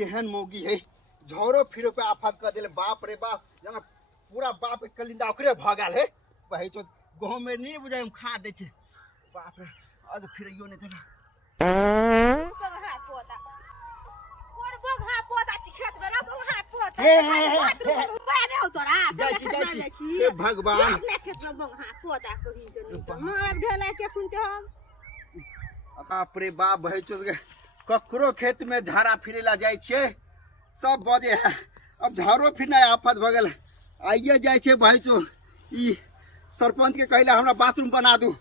एहन मोगी है झोरो फिरो पे आफत कर दिले बाप रे बाप जना पूरा बाप के कलिंदा ओकरे भगाल है भाई तो गांव में नहीं बुझाय हम खा दे छे बाप रे आज फिर यो ने देना बंगा पोता कोन बंगा पोता छी खेत में ना बंगा पोता बाने हो तोरा जाई छी ए भगवान ने खेत में बंगा पोता कहि के मार ढेला के सुनते हम बाप रे बाप भाई चोस के ककरो खेत में झाड़ा फिरेला जाय छे सब बजे है अब झाड़ो फिरना आफत भ गेल आइए जाय छे भाई चो ई सरपंच के कहला हमरा बाथरूम बना दू